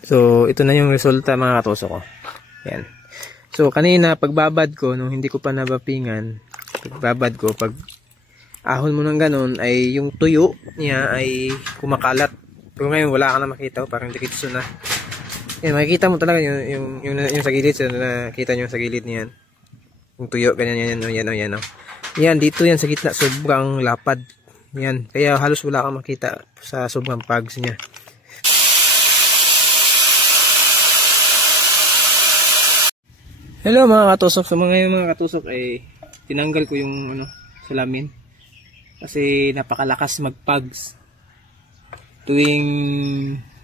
So, ito na yung resulta mga katuso ko. Yan. So, kanina, pagbabad ko, nung hindi ko pa nabapingan, pagbabad ko, pag ahon mo ng ganun, ay yung tuyo niya ay kumakalat. Pero ngayon, wala ka na makita. Parang dikitso na. Yan, makikita mo talaga yung sa gilid. So, nakita nyo sa gilid niyan. Yung tuyo, ganyan, yan. Yan, dito yan sa gitna. Sobrang lapad. Yan. Kaya halos wala kang makita sa sobrang pags niya. Hello mga katusok. So mga katusok ay tinanggal ko yung salamin. Kasi napakalakas mag-pugs. Tuwing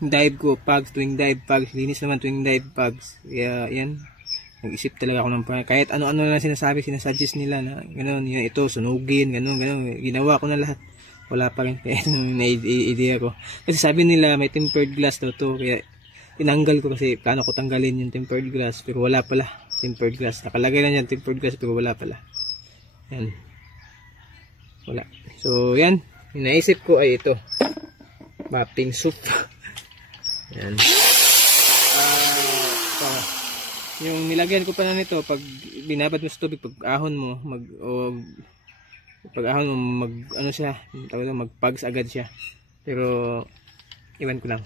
dive ko, pugs. Tuwing dive, pugs. Linis naman tuwing dive, pugs. Kaya yan. Nag-isip talaga ako ng kahit ano-ano na sinasuggest nila na gano'n, yan, ito, sunugin, gano'n. Ginawa ko na lahat. Wala pa rin. Kaya na-idea ko. Kasi sabi nila may tempered glass daw to. Kaya tinanggal ko kasi paano ko tanggalin yung tempered glass. Pero wala pala. Tempered glass. Nakalagay lang yan tempered glass pero wala pala. Yan. Wala. So yan. Yung naisip ko ay ito. Mapping soup. Yan. Yung nilagyan ko pa na nito pag binabad mo sa tubig, pag ahon mo ano siya, mag-pugs agad siya. Pero iwan ko lang.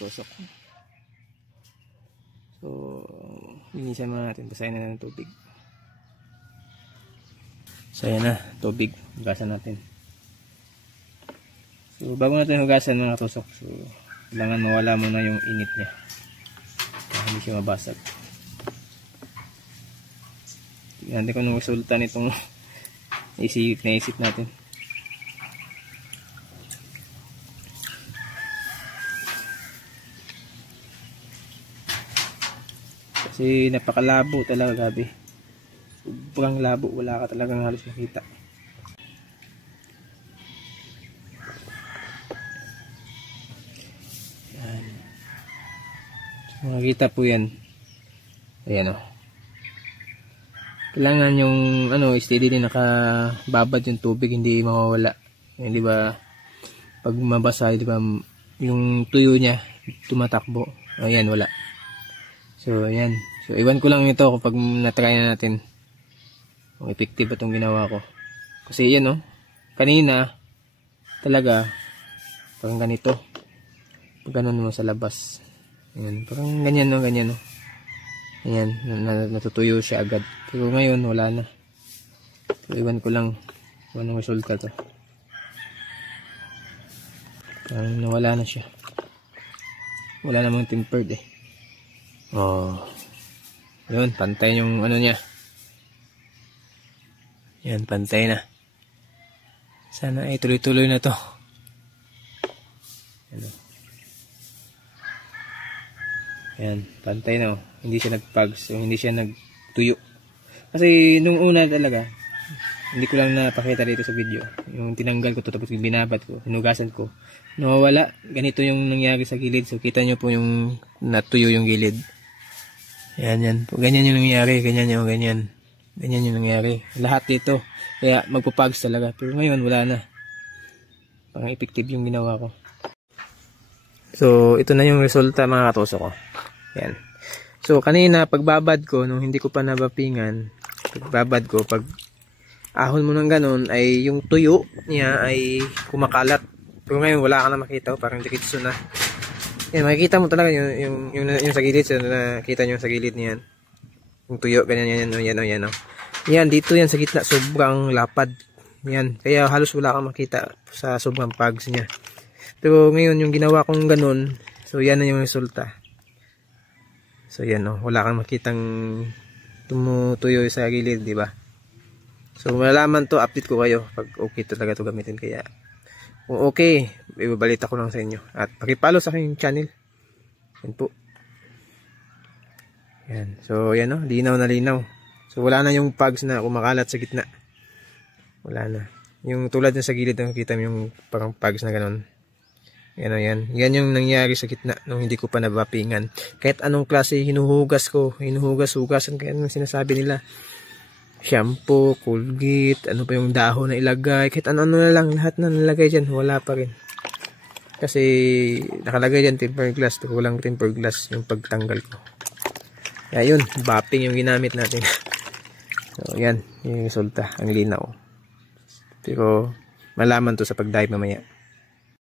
Tusok. So, linisan muna natin. Basahin na ng tubig. So, ayan na. Tubig. Hugasan natin. So, bago natin hugasan mga tusok. So, kailangan mawala muna yung init niya. Para hindi siya mabasag. Tignan natin kung anong resulta nitong naisip natin. Kasi napakalabo talaga, gabi. Sobrang labo, wala ka talagang halos makita. Yan. So, makikita po yan. Ayan o. Kailangan yung steady din nakababad yung tubig, hindi mawawala. Yan, di ba? Pag mabasa, di ba, yung tuyo niya tumatakbo. Ayan, wala. So, ayan. So, iwan ko lang ito kapag natry na natin kung effective itong ginawa ko. Kasi yan kanina talaga parang ganito. Pag ganun mo sa labas. Ayan, parang ganyan ganyan Ayan, natutuyo siya agad. Pero ngayon, wala na. So, iwan ko lang kung anong resulta to. Parang nawala na siya. Wala namang tempered Oh. Yun, pantay yung niya. Yan, pantay na. Sana ay tuloy-tuloy na to. Yan, pantay na Hindi siya nagpugs, hindi siya nagtuyo. Kasi nung una talaga, Hindi ko lang napakita dito sa video. Yung tinanggal ko to tapos binabad ko, hinugasan ko. Nawawala. Ganito yung nangyari sa gilid. So kita nyo po yung natuyo yung gilid. Yan. Ganyan yung nangyari. Ganyan. Ganyan yung nangyari. Lahat dito. Kaya magpapags talaga. Pero ngayon wala na. Parang effective yung ginawa ko. So ito na yung resulta mga katoso ko. Yan. So kanina pagbabad ko, nung hindi ko pa nabapingan, pagbabad ko, pag ahon mo ng ganun, ay yung tuyo niya ay kumakalat. Pero ngayon wala ka na makita. Parang diretso na. Yan, makikita mo talaga yung sa gilid. So, nakita nyo sa gilid niyan. Yung tuyo, ganyan, yan. Yan, dito yan sa gitna, sobrang lapad. Yan, kaya halos wala kang makita sa sobrang pags niya. Pero ngayon, yung ginawa kong ganun, so yan na yung resulta. So yan, wala kang makitang tumutuyo sa gilid, di ba? So malalaman to, update ko kayo pag okay talaga to gamitin. Kaya kung okay, ibabalita ko lang sa inyo. At pakipollow sa aking channel. Yan po. Yan. So yan, linaw na linaw. So wala na yung pags na kumakalat sa gitna. Wala na. Yung tulad na sa gilid, nakikita mo yung parang pags na ganun. Yan. Yan yung nangyari sa gitna nung hindi ko pa nabapingan. Kahit anong klase hinuhugas-hugasan, kaya anong sinasabi nila. Shampoo, Colgate, ano pa yung dahon na ilagay, kahit ano na lang, lahat na nalagay dyan, wala pa rin. Kasi nakalagay dyan tempered glass, walang tempered glass yung pagtanggal ko. Kaya yun, bapping yung ginamit natin. So yan, yung resulta, ang linaw. Pero malaman to sa pag-dive mamaya.